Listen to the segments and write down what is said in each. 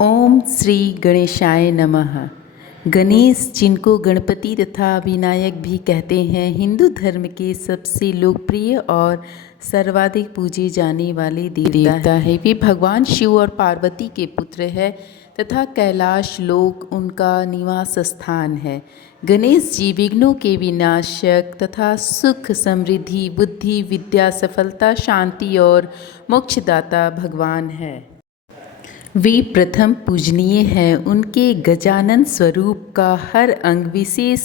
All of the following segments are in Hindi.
ओम श्री गणेशाय नमः। गणेश, जिनको गणपति तथा विनायक भी कहते हैं, हिंदू धर्म के सबसे लोकप्रिय और सर्वाधिक पूजे जाने वाले देवता है। वे भगवान शिव और पार्वती के पुत्र हैं तथा कैलाश लोक उनका निवास स्थान है। गणेश जी विघ्नों के विनाशक तथा सुख, समृद्धि, बुद्धि, विद्या, सफलता, शांति और मोक्षदाता भगवान है। वे प्रथम पूजनीय हैं। उनके गजानन स्वरूप का हर अंग विशेष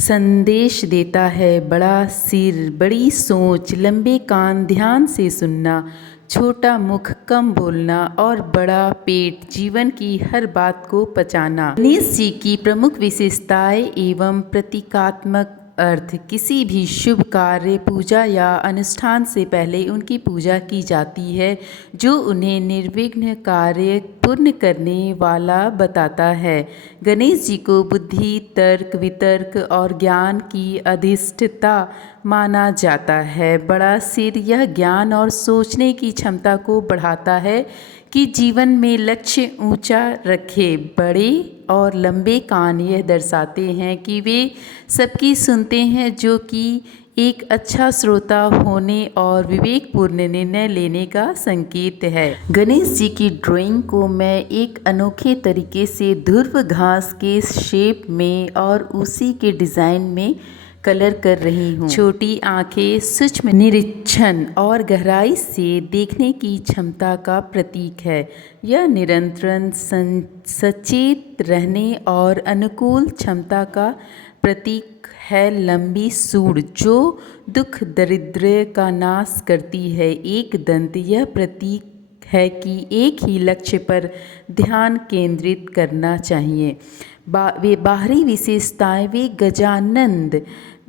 संदेश देता है। बड़ा सिर, बड़ी सोच, लंबे कान, ध्यान से सुनना, छोटा मुख, कम बोलना और बड़ा पेट, जीवन की हर बात को पचाना। गणेश जी की प्रमुख विशेषताएं एवं प्रतीकात्मक अर्थ। किसी भी शुभ कार्य, पूजा या अनुष्ठान से पहले उनकी पूजा की जाती है, जो उन्हें निर्विघ्न कार्य पूर्ण करने वाला बताता है। गणेश जी को बुद्धि, तर्क, वितर्क और ज्ञान की अधिष्ठाता माना जाता है। बड़ा सिर यह ज्ञान और सोचने की क्षमता को बढ़ाता है कि जीवन में लक्ष्य ऊंचा रखे। बड़े और लंबे कान यह दर्शाते हैं कि वे सबकी सुनते हैं, जो कि एक अच्छा श्रोता होने और विवेकपूर्ण निर्णय लेने का संकेत है। गणेश जी की ड्राइंग को मैं एक अनोखे तरीके से ध्रुव घास के शेप में और उसी के डिज़ाइन में कलर कर रही हूँ। छोटी आंखें सूक्ष्म निरीक्षण और गहराई से देखने की क्षमता का प्रतीक है। यह निरंतर सचेत रहने और अनुकूल क्षमता का प्रतीक है। लंबी सूंड जो दुख दरिद्र का नाश करती है। एक दंत यह प्रतीक है कि एक ही लक्ष्य पर ध्यान केंद्रित करना चाहिए। वे बाहरी विशेषताएं। वे गजानंद,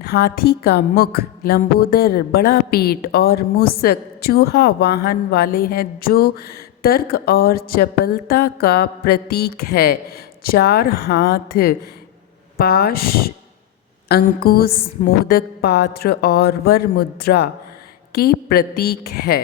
हाथी का मुख, लंबोदर, बड़ा पेट और मूषक चूहा वाहन वाले हैं, जो तर्क और चपलता का प्रतीक है। चार हाथ, पाश, अंकुश, मोदक पात्र और वर मुद्रा के प्रतीक है।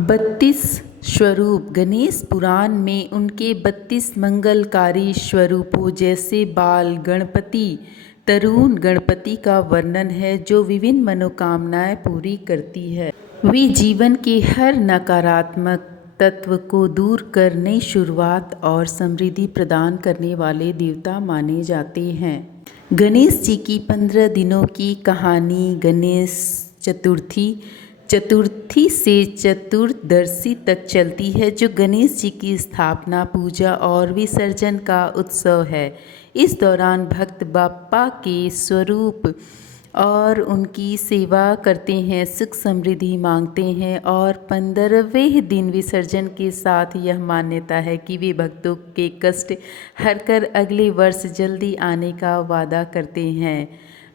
32 स्वरूप। गणेश पुराण में उनके 32 मंगलकारी स्वरूपों जैसे बाल गणपति, तरुण गणपति का वर्णन है, जो विभिन्न मनोकामनाएं पूरी करती है। वे जीवन के हर नकारात्मक तत्व को दूर कर नई शुरुआत और समृद्धि प्रदान करने वाले देवता माने जाते हैं। गणेश जी की 15 दिनों की कहानी। गणेश चतुर्थी से चतुर्दशी तक चलती है, जो गणेश जी की स्थापना, पूजा और विसर्जन का उत्सव है। इस दौरान भक्त बाप्पा के स्वरूप और उनकी सेवा करते हैं, सुख समृद्धि मांगते हैं और 15वें दिन विसर्जन के साथ यह मान्यता है कि वे भक्तों के कष्ट हर कर अगले वर्ष जल्दी आने का वादा करते हैं।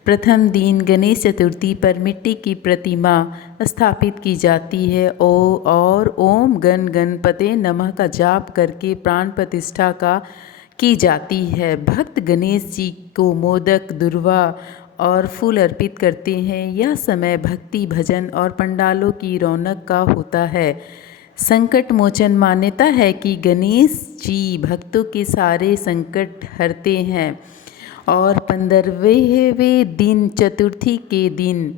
प्रथम दिन गणेश चतुर्थी पर मिट्टी की प्रतिमा स्थापित की जाती है और ओम गण गणपते नमः का जाप करके प्राण प्रतिष्ठा की जाती है। भक्त गणेश जी को मोदक, दुर्वा और फूल अर्पित करते हैं। यह समय भक्ति, भजन और पंडालों की रौनक का होता है। संकट मोचन। मान्यता है कि गणेश जी भक्तों के सारे संकट हरते हैं और 15वें दिन, चतुर्थी के दिन,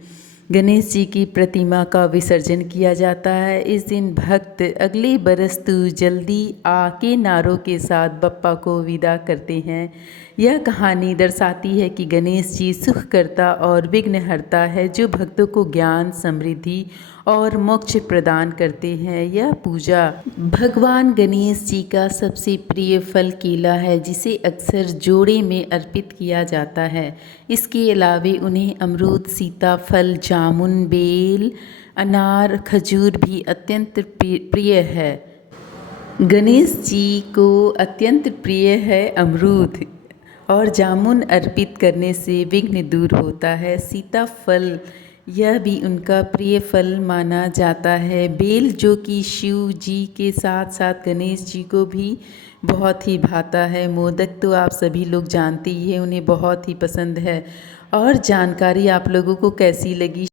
गणेश जी की प्रतिमा का विसर्जन किया जाता है। इस दिन भक्त अगले बरस तू जल्दी आ के नारों के साथ बप्पा को विदा करते हैं। यह कहानी दर्शाती है कि गणेश जी सुखकर्ता और विघ्नहर्ता है, जो भक्तों को ज्ञान, समृद्धि और मोक्ष प्रदान करते हैं। यह पूजा भगवान गणेश जी का सबसे प्रिय फल केला है, जिसे अक्सर जोड़े में अर्पित किया जाता है। इसके अलावे उन्हें अमरूद, सीताफल, जामुन, बेल, अनार, खजूर भी अत्यंत प्रिय है। गणेश जी को अत्यंत प्रिय है अमरूद और जामुन अर्पित करने से विघ्न दूर होता है। सीताफल यह भी उनका प्रिय फल माना जाता है। बेल, जो कि शिव जी के साथ साथ गणेश जी को भी बहुत ही भाता है। मोदक तो आप सभी लोग जानते ही हैं, उन्हें बहुत ही पसंद है। और जानकारी आप लोगों को कैसी लगी